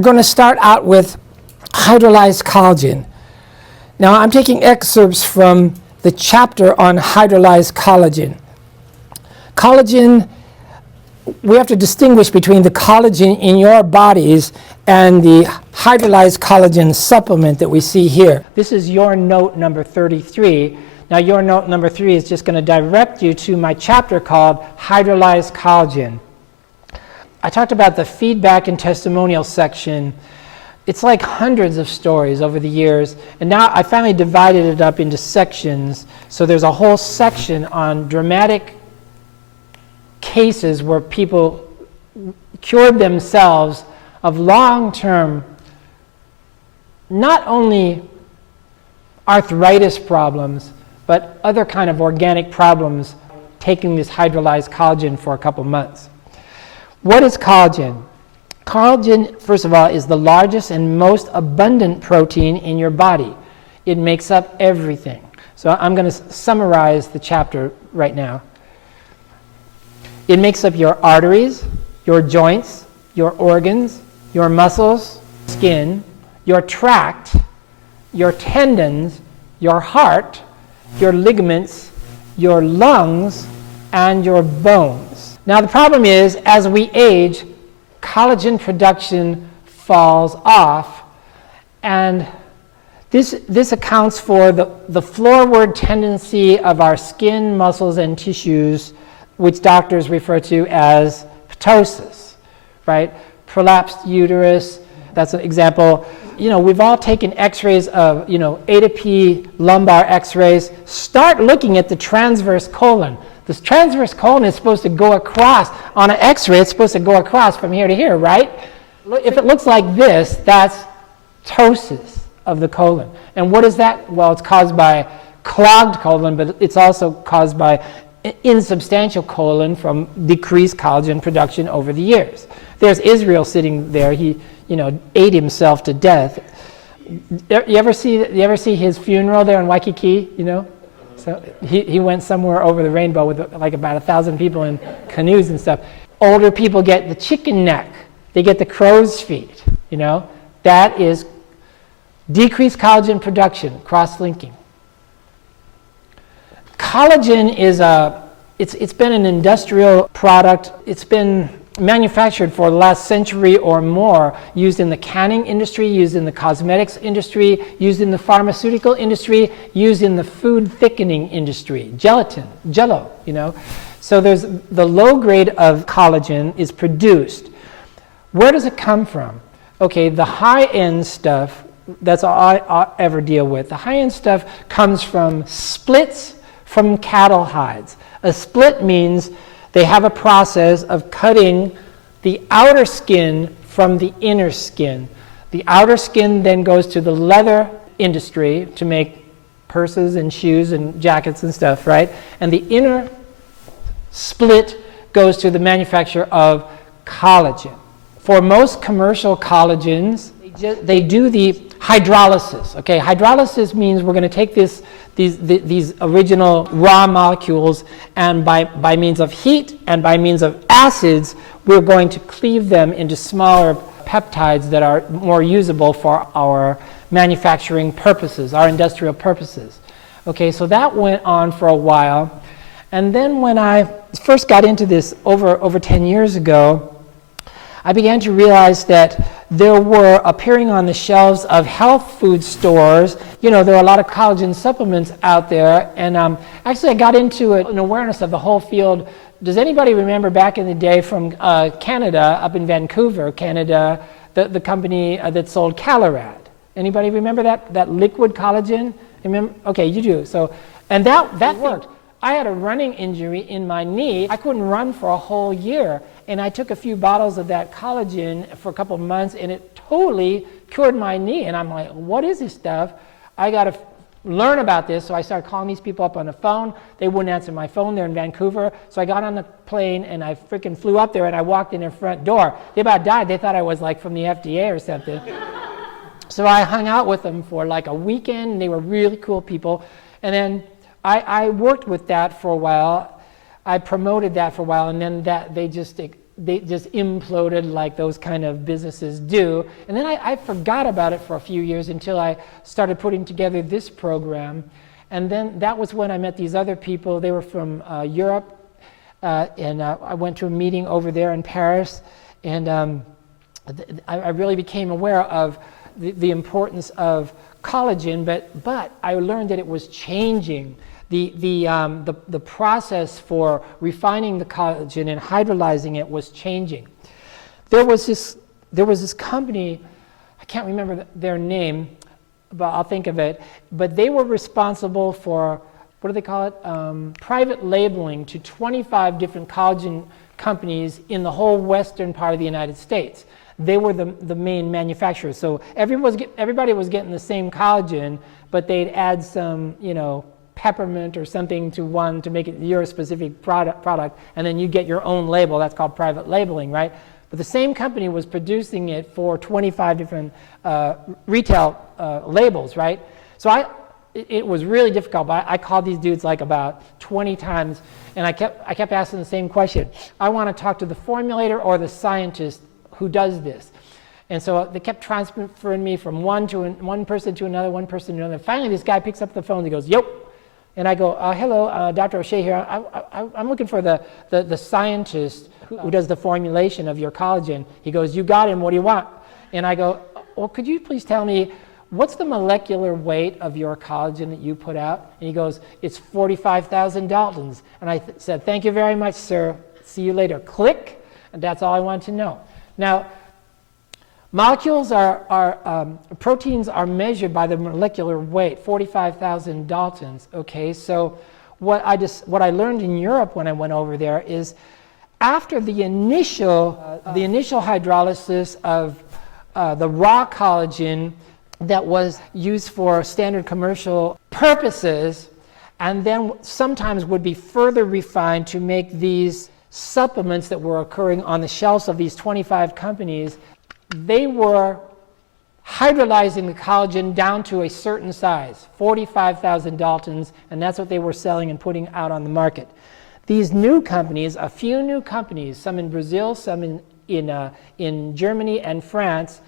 We're going to start out with hydrolyzed collagen. Now I'm taking excerpts from the chapter on hydrolyzed collagen. Collagen, we have to distinguish between the collagen in your bodies and the hydrolyzed collagen supplement that we see here. This is your note number 33. Now your note number 3 is just going to direct you to my chapter called Hydrolyzed Collagen. I talked about the feedback and testimonial section. It's like hundreds of stories over the years, and now I finally divided it up into sections. So there's a whole section on dramatic cases where people cured themselves of long-term, not only arthritis problems, but other kind of organic problems, taking this hydrolyzed collagen for a couple months. What is collagen? Collagen, first of all, is the largest and most abundant protein in your body. It makes up everything. So I'm going to summarize the chapter right now. It makes up your arteries, your joints, your organs, your muscles, skin, your tract, your tendons, your heart, your ligaments, your lungs, and your bones. Now the problem is, as we age, collagen production falls off, and this accounts for the floorward tendency of our skin, muscles, and tissues, which doctors refer to as ptosis, right? Prolapsed uterus, that's an example. You know, we've all taken x-rays of, A to P lumbar x-rays. Start looking at the transverse colon. This transverse colon is supposed to go across. On an x-ray, it's supposed to go across from here to here, right? If it looks like this, that's ptosis of the colon. And what is that? Well, it's caused by clogged colon, but it's also caused by insubstantial colon from decreased collagen production over the years. There's Israel sitting there. He, ate himself to death. You ever see his funeral there in Waikiki? So he went somewhere over the rainbow with like about 1,000 people in canoes and stuff. Older people get the chicken neck. They get the crow's feet. That is decreased collagen production, cross-linking. Collagen is it's been an industrial product. It's been manufactured for the last century or more, used in the canning industry, used in the cosmetics industry, used in the pharmaceutical industry, used in the food thickening industry, jello, So there's the low grade of collagen is produced. Where does it come from? Okay, the high-end stuff, that's all I ever deal with. The high-end stuff comes from splits from cattle hides. A split means they have a process of cutting the outer skin from the inner skin. The outer skin then goes to the leather industry to make purses and shoes and jackets and stuff, right? And the inner split goes to the manufacture of collagen. For most commercial collagens, they do the hydrolysis. Okay, hydrolysis means we're going to take these original raw molecules, and by means of heat and by means of acids, we're going to cleave them into smaller peptides that are more usable for our manufacturing purposes, our industrial purposes. Okay, so that went on for a while. And then when I first got into this over 10 years ago, I began to realize that there were appearing on the shelves of health food stores, there are a lot of collagen supplements out there, and actually I got into an awareness of the whole field. Does anybody remember back in the day from Canada, up in Vancouver, Canada, the company that sold Calorad? Anybody remember that liquid collagen? Remember? Okay, you do. So, and that worked. I had a running injury in my knee. I couldn't run for a whole year. And I took a few bottles of that collagen for a couple of months, and it totally cured my knee. And I'm like, what is this stuff? I got to learn about this. So I started calling these people up on the phone. They wouldn't answer my phone. They're in Vancouver. So I got on the plane, and I freaking flew up there, and I walked in their front door. They about died. They thought I was like from the FDA or something. So I hung out with them for like a weekend, and they were really cool people. And then I worked with that for a while. I promoted that for a while, and then they just imploded like those kind of businesses do. And then I forgot about it for a few years until I started putting together this program. And then that was when I met these other people. They were from Europe, and I went to a meeting over there in Paris, and I really became aware of the importance of collagen, but I learned that it was changing. The process for refining the collagen and hydrolyzing it was changing. There was this company, I can't remember their name, but I'll think of it, but they were responsible for, what do they call it, private labeling to 25 different collagen companies in the whole western part of the United States. They were the main manufacturers. So everybody was getting the same collagen, but they'd add some, peppermint or something to one to make it your specific product, and then you get your own label. That's called private labeling, right? But the same company was producing it for 25 different retail labels, right? So it was really difficult, but I called these dudes like about 20 times, and I kept asking the same question. I want to talk to the formulator or the scientist who does this. And so they kept transferring me from one person to another, one person to another. Finally, this guy picks up the phone and he goes, "Yep." And I go, "Hello, Dr. O'Shea here. I'm looking for the scientist who does the formulation of your collagen." He goes, "You got him. What do you want?" And I go, "Well, could you please tell me, what's the molecular weight of your collagen that you put out?" And he goes, "It's 45,000 Daltons." And I said, "Thank you very much, sir. See you later." Click. And that's all I wanted to know. Now, molecules proteins are measured by the molecular weight, 45,000 Daltons. Okay, so what I learned in Europe when I went over there is, after the initial hydrolysis of the raw collagen that was used for standard commercial purposes, and then sometimes would be further refined to make these supplements that were occurring on the shelves of these 25 companies, they were hydrolyzing the collagen down to a certain size, 45,000 Daltons, and that's what they were selling and putting out on the market. These new companies, a few new companies, some in Brazil, some in Germany and France,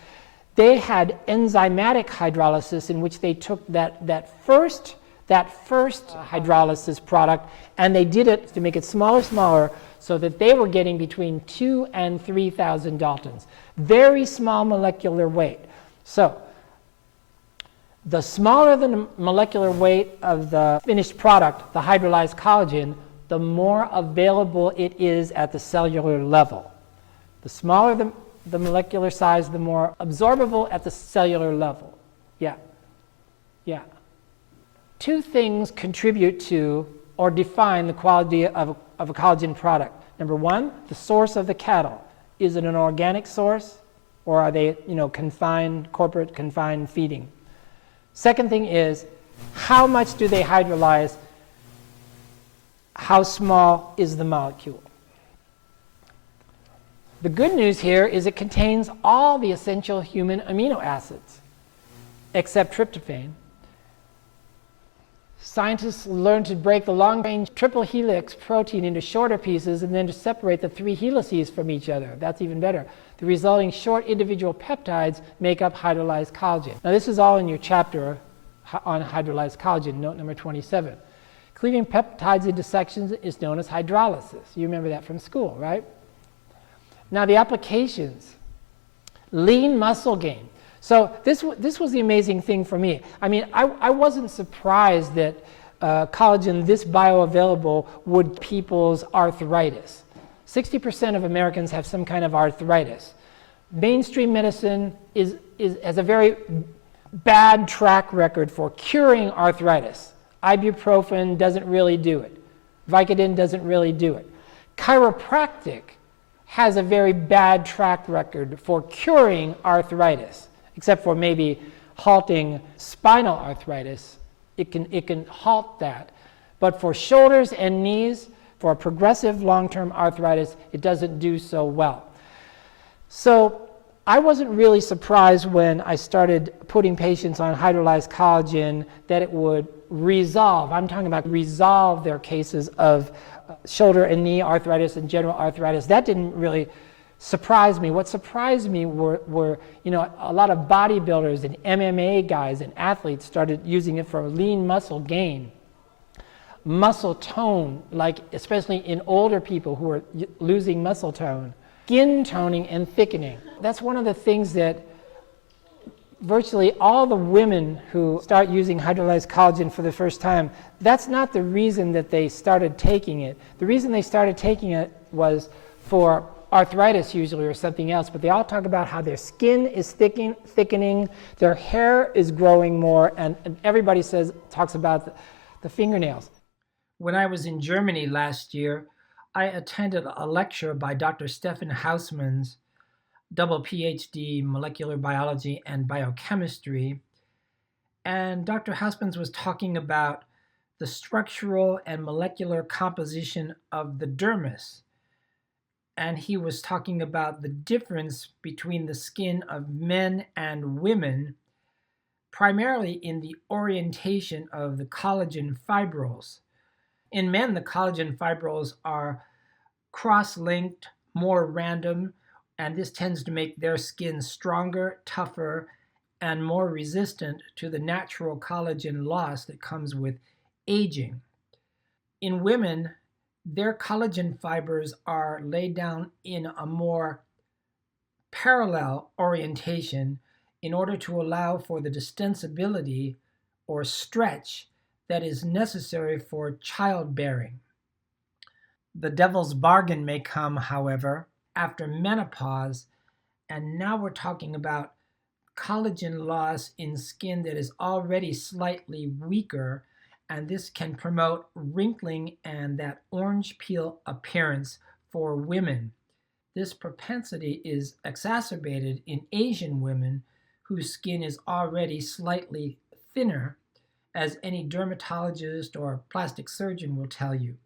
they had enzymatic hydrolysis, in which they took that first hydrolysis product and they did it to make it smaller, so that they were getting between 2,000 and 3,000 Daltons. Very small molecular weight. So the smaller the molecular weight of the finished product, the hydrolyzed collagen, the more available it is at the cellular level. The smaller the molecular size, the more absorbable at the cellular level. Yeah. Two things contribute to or define the quality of a collagen product. Number one, the source of the cattle. Is it an organic source, or are they, corporate confined feeding? Second thing is, how much do they hydrolyze? How small is the molecule? The good news here is it contains all the essential human amino acids, except tryptophan. Scientists learned to break the long-range triple helix protein into shorter pieces and then to separate the three helices from each other. That's even better. The resulting short individual peptides make up hydrolyzed collagen. Now, this is all in your chapter on hydrolyzed collagen, note number 27. Cleaving peptides into sections is known as hydrolysis. You remember that from school, right? Now, the applications. Lean muscle gain. So this was the amazing thing for me. I mean, I wasn't surprised that collagen this bioavailable would people's arthritis. 60% of Americans have some kind of arthritis. Mainstream medicine has a very bad track record for curing arthritis. Ibuprofen doesn't really do it. Vicodin doesn't really do it. Chiropractic has a very bad track record for curing arthritis, except for maybe halting spinal arthritis. It can halt that. But for shoulders and knees, for progressive long-term arthritis, it doesn't do so well. So I wasn't really surprised when I started putting patients on hydrolyzed collagen that it would resolve, I'm talking about resolve their cases of shoulder and knee arthritis and general arthritis. That didn't really surprise me. What surprised me were a lot of bodybuilders and MMA guys and athletes started using it for lean muscle gain, muscle tone, like especially in older people who are losing muscle tone, skin toning and thickening. That's one of the things that virtually all the women who start using hydrolyzed collagen for the first time, that's not the reason that they started taking it. The reason they started taking it was for arthritis usually or something else, but they all talk about how their skin is thickening, their hair is growing more, and everybody talks about the fingernails. When I was in Germany last year, I attended a lecture by Dr. Stefan Hausmann's double PhD, molecular biology and biochemistry. And Dr. Hausmann's was talking about the structural and molecular composition of the dermis. And he was talking about the difference between the skin of men and women, primarily in the orientation of the collagen fibrils. In men, the collagen fibrils are cross-linked, more random, and this tends to make their skin stronger, tougher, and more resistant to the natural collagen loss that comes with aging. In women, their collagen fibers are laid down in a more parallel orientation in order to allow for the distensibility or stretch that is necessary for childbearing. The devil's bargain may come, however, after menopause, and now we're talking about collagen loss in skin that is already slightly weaker, and this can promote wrinkling and that orange peel appearance for women. This propensity is exacerbated in Asian women whose skin is already slightly thinner, as any dermatologist or plastic surgeon will tell you.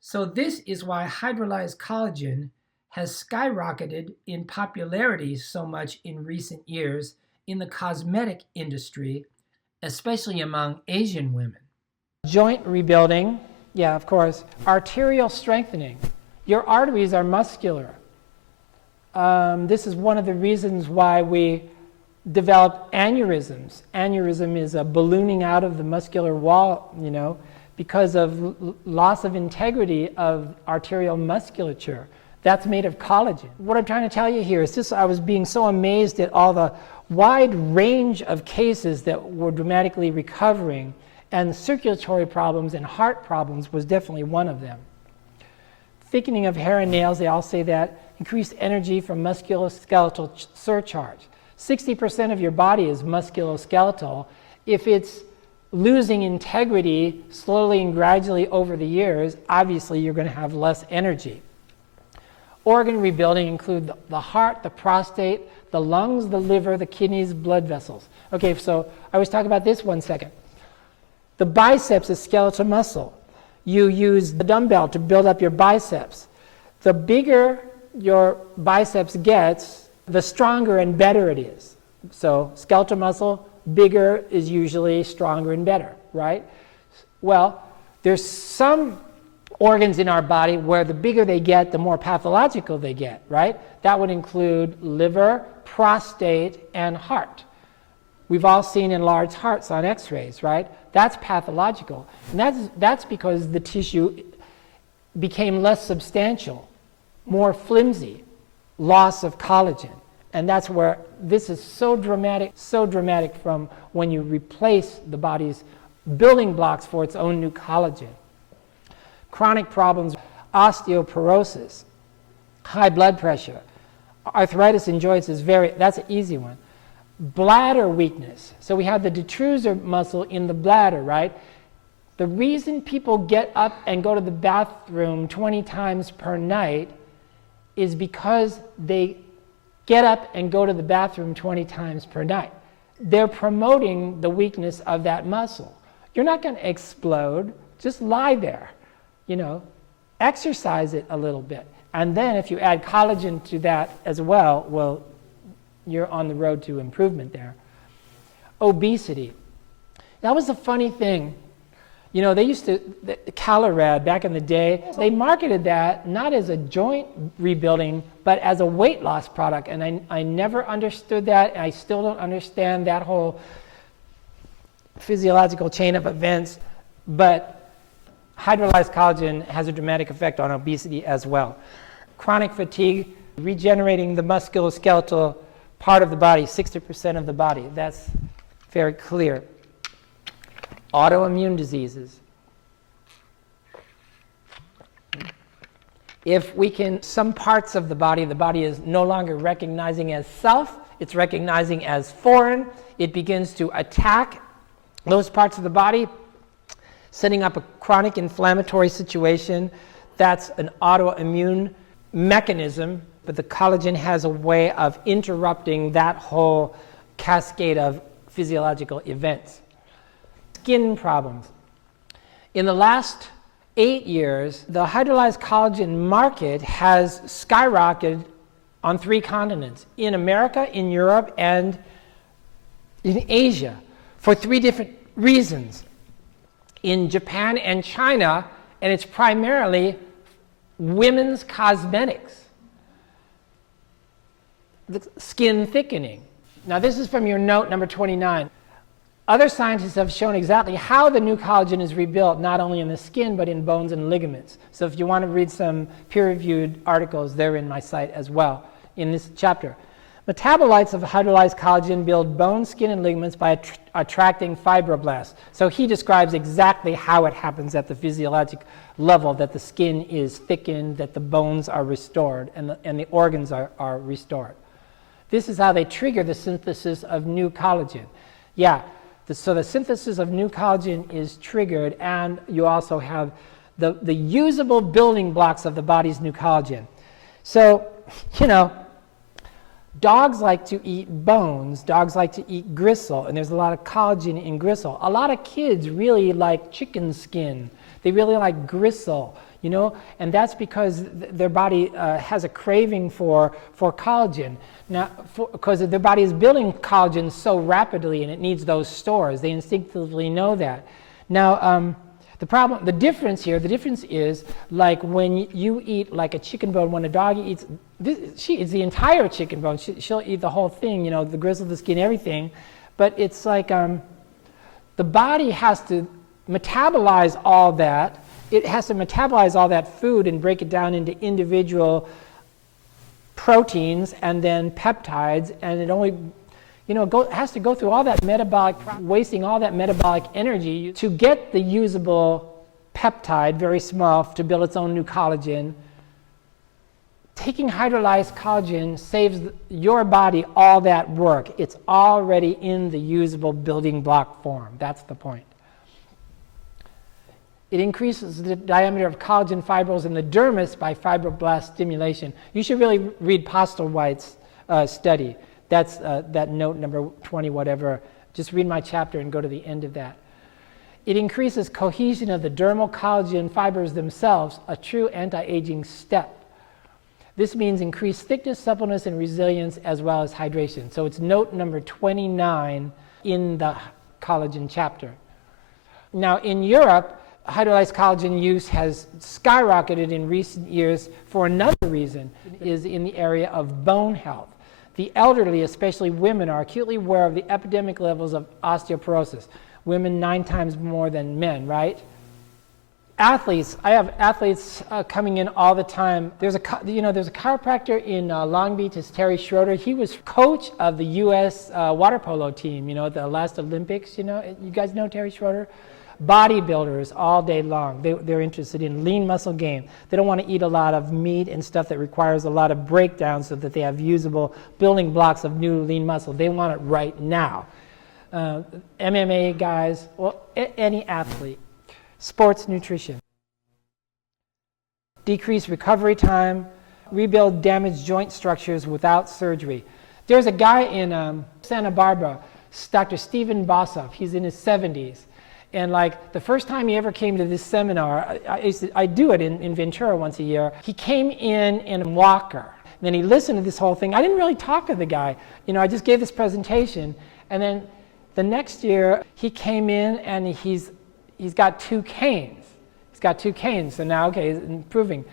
So this is why hydrolyzed collagen has skyrocketed in popularity so much in recent years in the cosmetic industry, especially among Asian women. Joint rebuilding, yeah, of course. Arterial strengthening. Your arteries are muscular. This is one of the reasons why we developed aneurysms. Aneurysm is a ballooning out of the muscular wall, because of loss of integrity of arterial musculature. That's made of collagen. What I'm trying to tell you here is this: I was being so amazed at all the wide range of cases that were dramatically recovering, and circulatory problems and heart problems was definitely one of them. Thickening of hair and nails, they all say that. Increased energy from musculoskeletal surcharge. 60% of your body is musculoskeletal. If it's losing integrity slowly and gradually over the years, obviously you're going to have less energy. Organ rebuilding include the heart, the prostate, the lungs, the liver, the kidneys, blood vessels. Okay, so I was talking about this 1 second. The biceps is skeletal muscle. You use the dumbbell to build up your biceps. The bigger your biceps gets, the stronger and better it is. So skeletal muscle, bigger is usually stronger and better, right? Well, there's some organs in our body where the bigger they get, the more pathological they get, right? That would include liver, prostate, and heart. We've all seen enlarged hearts on x-rays, right? That's pathological. And that's because the tissue became less substantial, more flimsy, loss of collagen. And that's where this is so dramatic from when you replace the body's building blocks for its own new collagen. Chronic problems, osteoporosis, high blood pressure, arthritis in joints that's an easy one. Bladder weakness. So we have the detrusor muscle in the bladder, right? The reason people get up and go to the bathroom 20 times per night is because they get up and go to the bathroom 20 times per night. They're promoting the weakness of that muscle. You're not going to explode. Just lie there. Exercise it a little bit. And then if you add collagen to that as well, you're on the road to improvement there. Obesity. That was the funny thing. You know, they used to, the Calorad back in the day, they marketed that not as a joint rebuilding, but as a weight loss product. And I never understood that. And I still don't understand that whole physiological chain of events. But hydrolyzed collagen has a dramatic effect on obesity as well. Chronic fatigue, regenerating the musculoskeletal part of the body, 60% of the body. That's very clear. Autoimmune diseases. If we can, some parts of the body is no longer recognizing as self, it's recognizing as foreign. It begins to attack those parts of the body, setting up a chronic inflammatory situation. That's an autoimmune mechanism, but the collagen has a way of interrupting that whole cascade of physiological events. Skin problems. In the last 8 years, the hydrolyzed collagen market has skyrocketed on 3 continents, in America, in Europe, and in Asia, for 3 different reasons. In Japan and China, and it's primarily women's cosmetics, the skin thickening. Now this is from your note number 29. Other scientists have shown exactly how the new collagen is rebuilt, not only in the skin, but in bones and ligaments. So if you want to read some peer-reviewed articles, they're in my site as well, in this chapter. Metabolites of hydrolyzed collagen build bone, skin, and ligaments by attracting fibroblasts. So he describes exactly how it happens at the physiologic level, that the skin is thickened, that the bones are restored, and the organs are restored. This is how they trigger the synthesis of new collagen. Yeah, so the synthesis of new collagen is triggered, and you also have the usable building blocks of the body's new collagen. So, you know, dogs like to eat bones, dogs like to eat gristle, and there's a lot of collagen in gristle. A lot of kids really like chicken skin. They really like gristle, you know, and that's because their body has a craving for collagen. Now, because their body is building collagen so rapidly and it needs those stores. They instinctively know that. Now, the difference is like when you eat like a chicken bone, when a dog eats, she eats the entire chicken bone. She'll eat the whole thing, you know, the gristle, the skin, everything. But it's like the body has to metabolize all that. It has to metabolize all that food and break it down into individual proteins and then peptides, and it only, you know, has to go through all that metabolic, wasting all that metabolic energy to get the usable peptide, very small, to build its own new collagen. Taking hydrolyzed collagen saves your body all that work. It's already in the usable building block form. That's the point. It increases the diameter of collagen fibrils in the dermis by fibroblast stimulation. You should really read Postlewhite's study. That's that note number 20, whatever. Just read my chapter and go to the end of that. It increases cohesion of the dermal collagen fibers themselves, a true anti-aging step. This means increased thickness, suppleness, and resilience, as well as hydration. So it's note number 29 in the collagen chapter. Now in Europe, hydrolyzed collagen use has skyrocketed in recent years for another reason, is in the area of bone health. The elderly, especially women, are acutely aware of the epidemic levels of osteoporosis. Women 9 times more than men, right? Athletes, I have athletes coming in all the time. There's a chiropractor in Long Beach, it's Terry Schroeder. He was coach of the U.S. Water polo team, you know, the last Olympics, you know. You guys know Terry Schroeder? Bodybuilders all day long. They're interested in lean muscle gain. They don't want to eat a lot of meat and stuff that requires a lot of breakdown so that they have usable building blocks of new lean muscle. They want it right now. MMA guys, well, any athlete. Sports nutrition. Decrease recovery time. Rebuild damaged joint structures without surgery. There's a guy in Santa Barbara, Dr. Stephen Bossoff. He's in his 70s. And like the first time he ever came to this seminar, I do it in Ventura once a year. He came in a walker. And then he listened to this whole thing. I didn't really talk to the guy. You know, I just gave this presentation. And then the next year he came in and he's got 2 canes. He's got 2 canes, so now, okay, he's improving.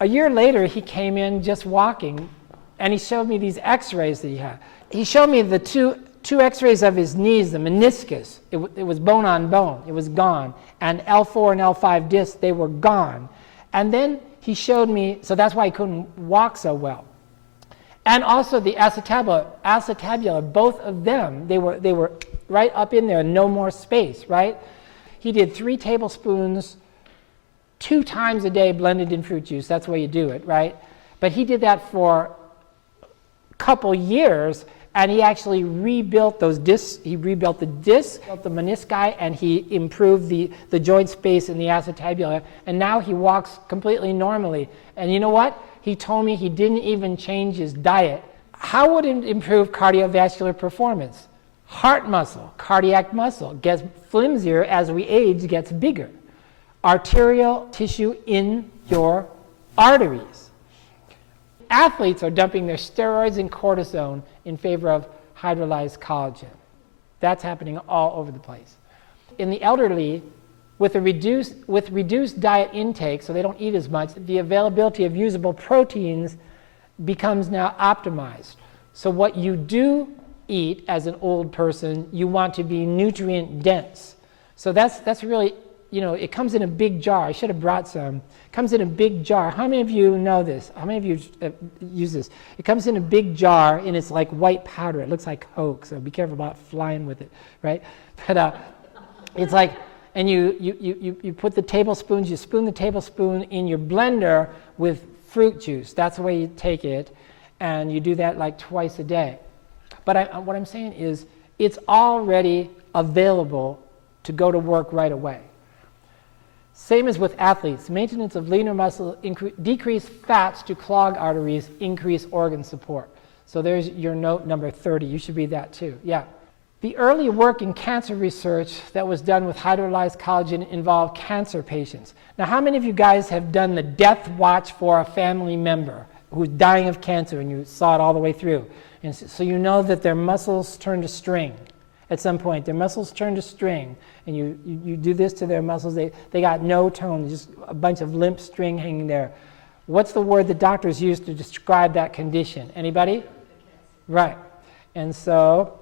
A year later, he came in just walking, and he showed me these x-rays that he had. He showed me the two x-rays of his knees, the meniscus. It was bone on bone. It was gone. And L4 and L5 discs, they were gone. And then he showed me, so that's why he couldn't walk so well. And also the acetabular, both of them, they were right up in there, no more space, right? He did 3 tablespoons 2 times a day blended in fruit juice. That's the way you do it, right? But he did that for a couple years, and he actually rebuilt those discs. He rebuilt the disc, built the menisci, and he improved the joint space in the acetabula. And now he walks completely normally. And you know what? He told me he didn't even change his diet. How would it improve cardiovascular performance? Heart muscle, cardiac muscle gets flimsier as we age, gets bigger. Arterial tissue in your arteries. Athletes are dumping their steroids and cortisone in favor of hydrolyzed collagen. That's happening all over the place. In the elderly, with reduced diet intake, so they don't eat as much, the availability of usable proteins becomes now optimized. So what you do eat as an old person, you want to be nutrient dense. So that's really, it comes in a big jar. I should have brought some. It comes in a big jar. How many of you know this? How many of you use this? It comes in a big jar, and it's like white powder. It looks like Coke, so be careful about flying with it, right? But it's like, and you put the tablespoons, you spoon the tablespoon in your blender with fruit juice. That's the way you take it, and you do that like twice a day. But what I'm saying is, it's already available to go to work right away. Same as with athletes. Maintenance of leaner muscle, decrease fats to clog arteries, increase organ support. So there's your note number 30. You should read that too. Yeah. The early work in cancer research that was done with hydrolyzed collagen involved cancer patients. Now, how many of you guys have done the death watch for a family member who's dying of cancer, and you saw it all the way through? And so you know that their muscles turn to string. At some point, their muscles turn to string, and you do this to their muscles. They got no tone, just a bunch of limp string hanging there. What's the word the doctors use to describe that condition? Anybody? Right. And so,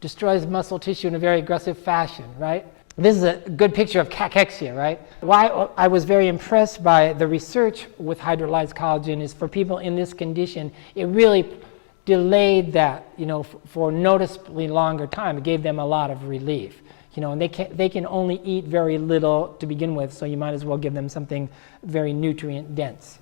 destroys muscle tissue in a very aggressive fashion, right? This is a good picture of cachexia, right? Why I was very impressed by the research with hydrolyzed collagen is for people in this condition, it really delayed that, for noticeably longer time. It gave them a lot of relief, and they can only eat very little to begin with, so you might as well give them something very nutrient dense.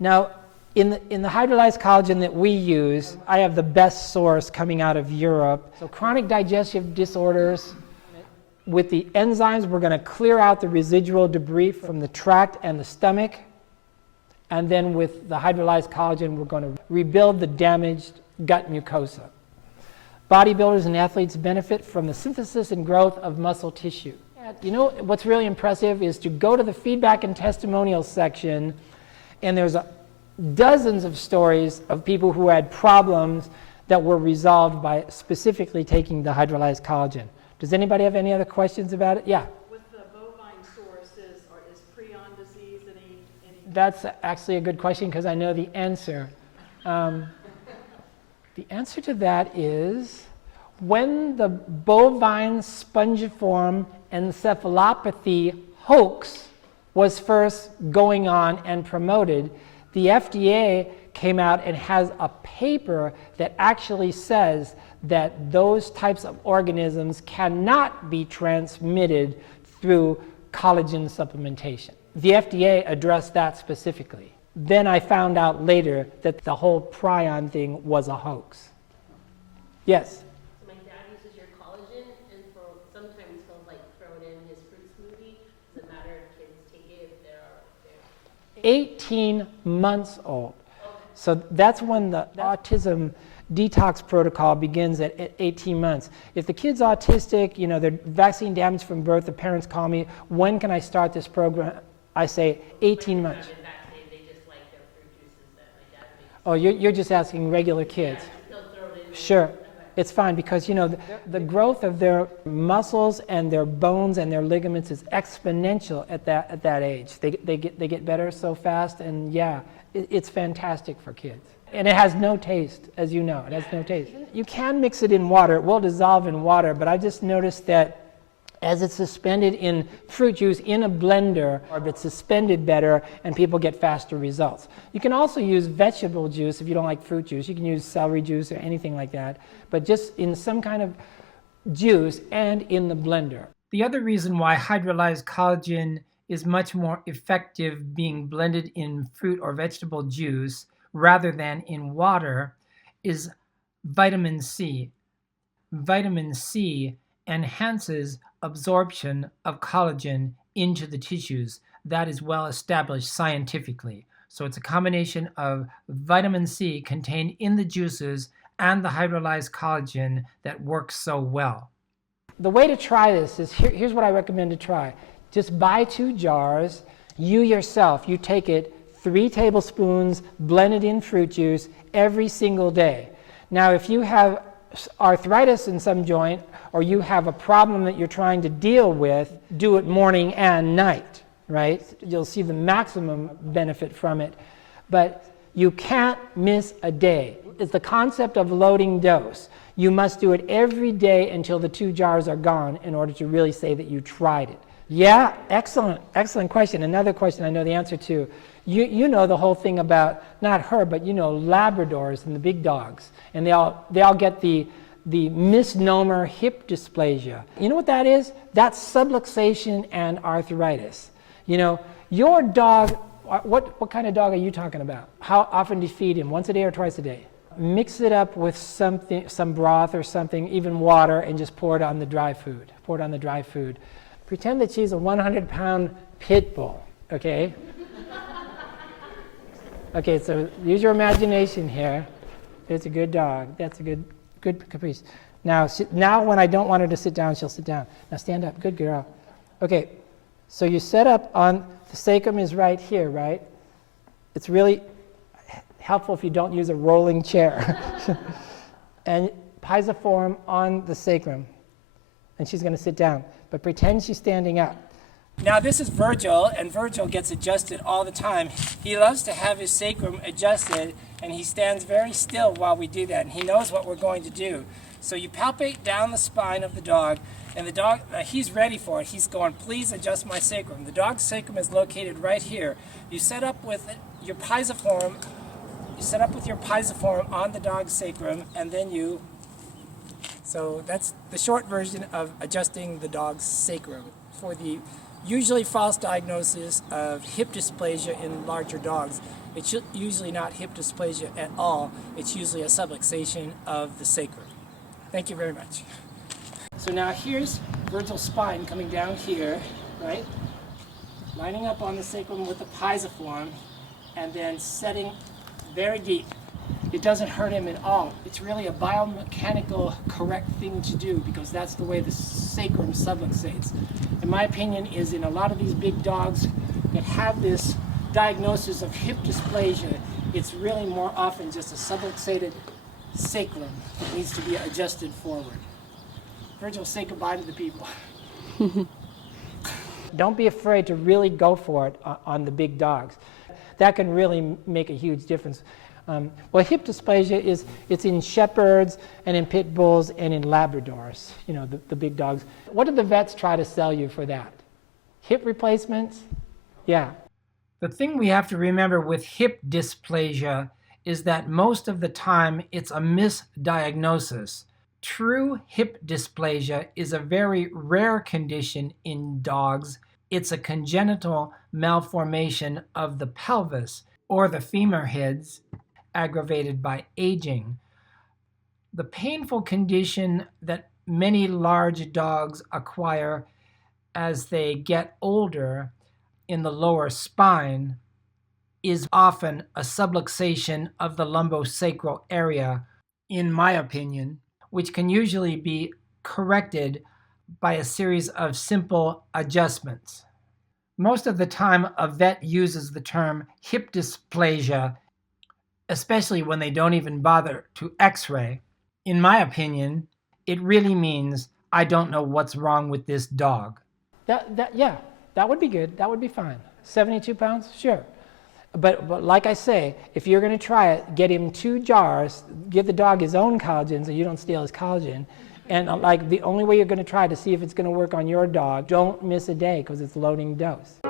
Now, in the hydrolyzed collagen that we use, I have the best source coming out of Europe. So chronic digestive disorders, with the enzymes, we're going to clear out the residual debris from the tract and the stomach. And then with the hydrolyzed collagen, we're going to rebuild the damaged gut mucosa. Bodybuilders and athletes benefit from the synthesis and growth of muscle tissue. What's really impressive is to go to the feedback and testimonials section, and there's dozens of stories of people who had problems that were resolved by specifically taking the hydrolyzed collagen. Does anybody have any other questions about it? Yeah. That's actually a good question because I know the answer. The answer to that is when the bovine spongiform encephalopathy hoax was first going on and promoted, the FDA came out and has a paper that actually says that those types of organisms cannot be transmitted through collagen supplementation. The FDA addressed that specifically. Then I found out later that the whole prion thing was a hoax. Yes? So my dad uses your collagen, and sometimes he'll throw it in his fruit smoothie. Does it matter if kids take it if they're 18 months old. Okay. So that's when the autism detox protocol begins at 18 months. If the kid's autistic, they're vaccine damaged from birth, the parents call me, when can I start this program? I say 18 months. They just like their fruit juices that my dad makes. Oh, you're just asking regular kids. Yeah, they'll throw it in. Sure. It's fine because, you know, the growth of their muscles and their bones and their ligaments is exponential at that age. They get better so fast, and yeah, it's fantastic for kids. And it has no taste, as you know. It has no taste. You can mix it in water. It will dissolve in water, but I just noticed that as it's suspended in fruit juice in a blender, or if it's suspended better, and people get faster results. You can also use vegetable juice if you don't like fruit juice. You can use celery juice or anything like that, but just in some kind of juice and in the blender. The other reason why hydrolyzed collagen is much more effective being blended in fruit or vegetable juice rather than in water is vitamin C. Vitamin C enhances absorption of collagen into the tissues. That is well established scientifically. So it's a combination of vitamin C contained in the juices and the hydrolyzed collagen that works so well. The way to try this is, here's what I recommend to try. Just buy 2 jars. You yourself, you take it 3 tablespoons, blend it in fruit juice every single day. Now, if you have arthritis in some joint, or you have a problem that you're trying to deal with, do it morning and night, right? You'll see the maximum benefit from it. But you can't miss a day. It's the concept of loading dose. You must do it every day until the 2 jars are gone in order to really say that you tried it. Yeah, excellent question. Another question I know the answer to. You know the whole thing about, not her, but you know Labradors and the big dogs. And they all get the misnomer hip dysplasia. You know what that is? That's subluxation and arthritis. You know, your dog, what kind of dog are you talking about? How often do you feed him? Once a day or twice a day? Mix it up with something, some broth or something, even water, and just pour it on the dry food. Pour it on the dry food. Pretend that she's a 100-pound pit bull, okay? Okay, so use your imagination here. It's a good dog. That's a good caprice. Now when I don't want her to sit down, she'll sit down. Now stand up. Good girl. Okay, so you set up on, the sacrum is right here, right? It's really helpful if you don't use a rolling chair. And piezoform on the sacrum. And she's going to sit down. But pretend she's standing up. Now this is Virgil, and Virgil gets adjusted all the time. He loves to have his sacrum adjusted, and he stands very still while we do that, and he knows what we're going to do. So you palpate down the spine of the dog, and the dog, he's ready for it. He's going, please adjust my sacrum. The dog's sacrum is located right here. You set up with your piezoform, on the dog's sacrum, and then so that's the short version of adjusting the dog's sacrum for the usually false diagnosis of hip dysplasia in larger dogs. It's usually not hip dysplasia at all. It's usually a subluxation of the sacrum. Thank you very much. So now here's Virgil's spine coming down here, right? Lining up on the sacrum with the piezoform and then setting very deep. It doesn't hurt him at all. It's really a biomechanical correct thing to do because that's the way the sacrum subluxates. In my opinion, is in a lot of these big dogs that have this diagnosis of hip dysplasia, it's really more often just a subluxated sacrum that needs to be adjusted forward. Virgil, say goodbye to the people. Don't be afraid to really go for it on the big dogs. That can really make a huge difference. Well, hip dysplasia it's in shepherds and in pit bulls and in Labradors, you know, the big dogs. What do the vets try to sell you for that? Hip replacements? Yeah. The thing we have to remember with hip dysplasia is that most of the time it's a misdiagnosis. True hip dysplasia is a very rare condition in dogs. It's a congenital malformation of the pelvis or the femur heads, aggravated by aging. The painful condition that many large dogs acquire as they get older in the lower spine is often a subluxation of the lumbosacral area, in my opinion, which can usually be corrected by a series of simple adjustments. Most of the time, a vet uses the term hip dysplasia, especially when they don't even bother to x-ray. In my opinion, it really means I don't know what's wrong with this dog. Yeah, that would be good. That would be fine. 72 pounds? Sure. But like I say, if you're going to try it, get him 2 jars, give the dog his own collagen so you don't steal his collagen. And like the only way you're going to try to see if it's going to work on your dog, don't miss a day because it's loading dose.